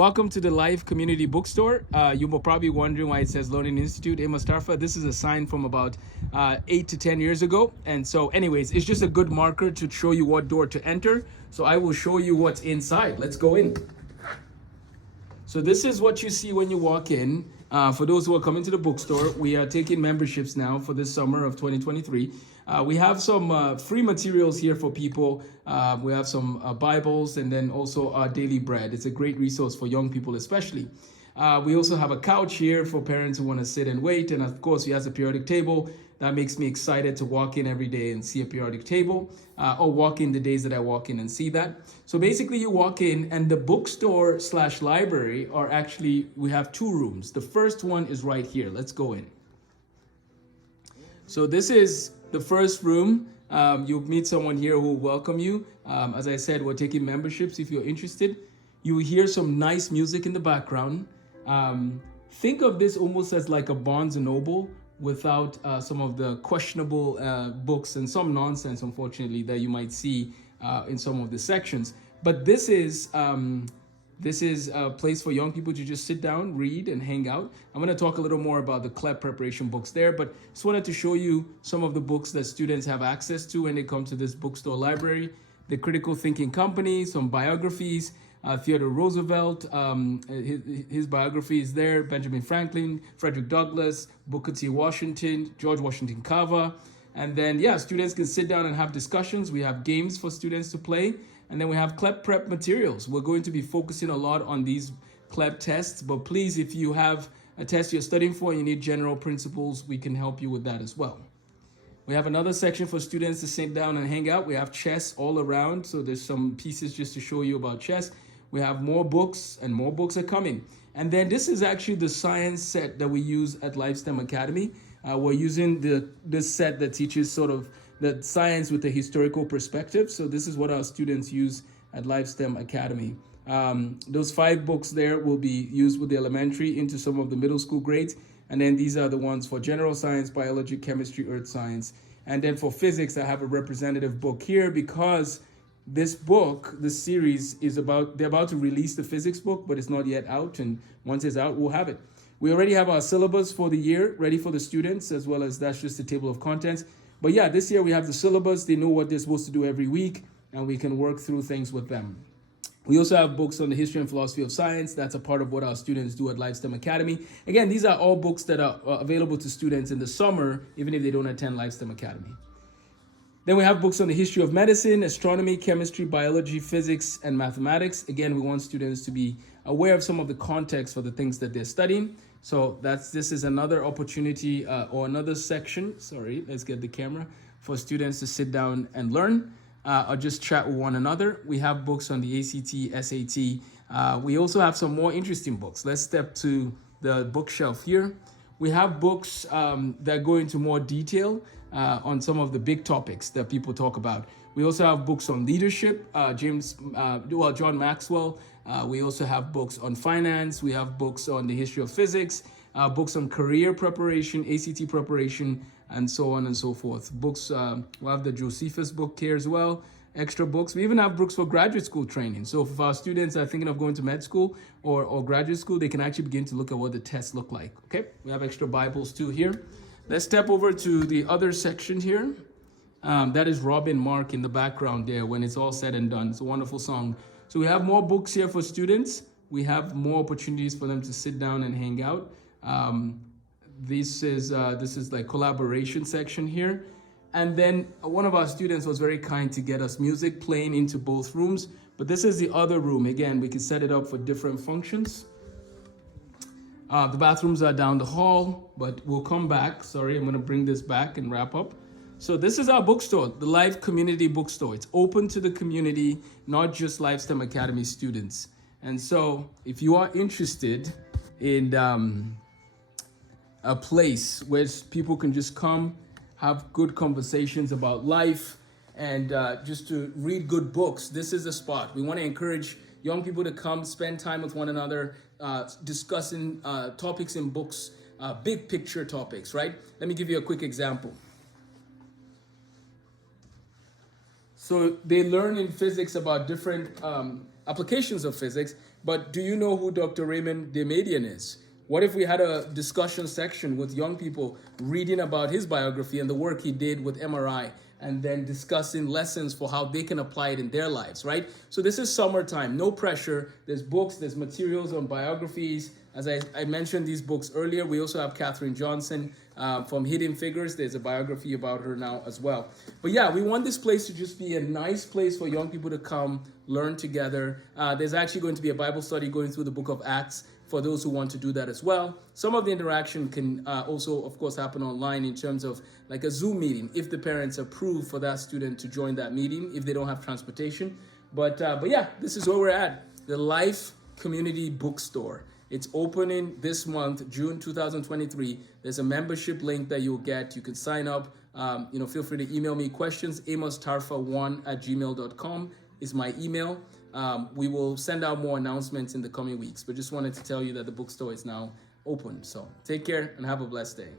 Welcome to the Live Community Bookstore. You were probably wondering why it says Learning Institute, Amos, Tarfa. This is a sign from about 8 to 10 years ago. And so anyways, it's just a good marker to show you what door to enter. So I will show you what's inside. Let's go in. So this is what you see when you walk in. For those who are coming to the bookstore, we are taking memberships now for this summer of 2023. We have some free materials here for people. We have some Bibles and then also our daily bread. It's a great resource for young people especially. We also have a couch here for parents who want to sit and wait. And of course, we have a periodic table. That makes me excited to walk in every day and see a periodic table, or walk in the days that I walk in and see that. So basically you walk in and the bookstore / library are actually, we have two rooms. The first one is right here. Let's go in. So this is the first room. You'll meet someone here who will welcome you. As I said, we're taking memberships if you're interested. You will hear some nice music in the background. Think of this almost as like a Barnes & Noble without some of the questionable books and some nonsense, unfortunately, that you might see in some of the sections. But this is a place for young people to just sit down, read, and hang out. I'm going to talk a little more about the CLEP preparation books there, but just wanted to show you some of the books that students have access to when they come to this bookstore library. The Critical Thinking Company, some biographies, Theodore Roosevelt, his biography is there, Benjamin Franklin, Frederick Douglass, Booker T. Washington, George Washington Carver. And then, students can sit down and have discussions. We have games for students to play. And then we have CLEP prep materials. We're going to be focusing a lot on these CLEP tests, but please, if you have a test you're studying for and you need general principles, we can help you with that as well. We have another section for students to sit down and hang out. We have chess all around, so there's some pieces just to show you about chess. We have more books, and more books are coming. And then this is actually the science set that we use at LifeSTEM Academy. We're using this set that teaches sort of the science with a historical perspective. So this is what our students use at LifeSTEM Academy. Those 5 books there will be used with the elementary into some of the middle school grades. And then these are the ones for general science, biology, chemistry, earth science. And then for physics, I have a representative book here because this book, this series is they're about to release the physics book, but it's not yet out. And once it's out, we'll have it. We already have our syllabus for the year ready for the students, as well as that's just the table of contents. But this year we have the syllabus. They know what they're supposed to do every week, and we can work through things with them. We also have books on the history and philosophy of science. That's a part of what our students do at LifeSTEM Academy. Again, these are all books that are available to students in the summer, even if they don't attend LifeSTEM Academy. Then we have books on the history of medicine, astronomy, chemistry, biology, physics, and mathematics. Again, we want students to be aware of some of the context for the things that they're studying. So this is another opportunity or another section, let's get the camera, for students to sit down and learn or just chat with one another. We have books on the ACT, SAT. We also have some more interesting books. Let's step to the bookshelf here. We have books that go into more detail on some of the big topics that people talk about. We also have books on leadership, John Maxwell. We also have books on finance. We have books on the history of physics, books on career preparation, ACT preparation, and so on and so forth. Books, we'll have the Josephus book here as well, extra books. We even have books for graduate school training. So if our students are thinking of going to med school or graduate school, they can actually begin to look at what the tests look like. Okay, we have extra Bibles too here. Let's step over to the other section here. That is Robin Mark in the background there when it's all said and done. It's a wonderful song. So we have more books here for students. We have more opportunities for them to sit down and hang out. This is like collaboration section here. And then one of our students was very kind to get us music playing into both rooms. But this is the other room. Again, we can set it up for different functions. The bathrooms are down the hall, but we'll come back. Sorry, I'm going to bring this back and wrap up. So this is our bookstore, the Live Community Bookstore. It's open to the community, not just LifeSTEM Academy students. And so if you are interested in a place where people can just come, have good conversations about life, and just to read good books, this is the spot. We want to encourage young people to come spend time with one another, discussing topics in books, big picture topics, right? Let me give you a quick example. So they learn in physics about different applications of physics, But do you know who Dr. Raymond Demadian is? What if we had a discussion section with young people reading about his biography and the work he did with MRI, and then discussing lessons for how they can apply it in their lives, right? So this is summertime, no pressure. There's books, there's materials on biographies. As I mentioned these books earlier, we also have Katherine Johnson from Hidden Figures. There's a biography about her now as well. But yeah, we want this place to just be a nice place for young people to come, learn together. There's actually going to be a Bible study going through the book of Acts for those who want to do that as well. Some of the interaction can also, of course, happen online in terms of like a Zoom meeting, if the parents approve for that student to join that meeting, if they don't have transportation. But yeah, this is where we're at, the Life Community Bookstore. It's opening this month, June 2023. There's a membership link that you'll get. You can sign up. Feel free to email me questions. amostarfa1@gmail.com is my email. We will send out more announcements in the coming weeks, but just wanted to tell you that the bookstore is now open. So take care and have a blessed day.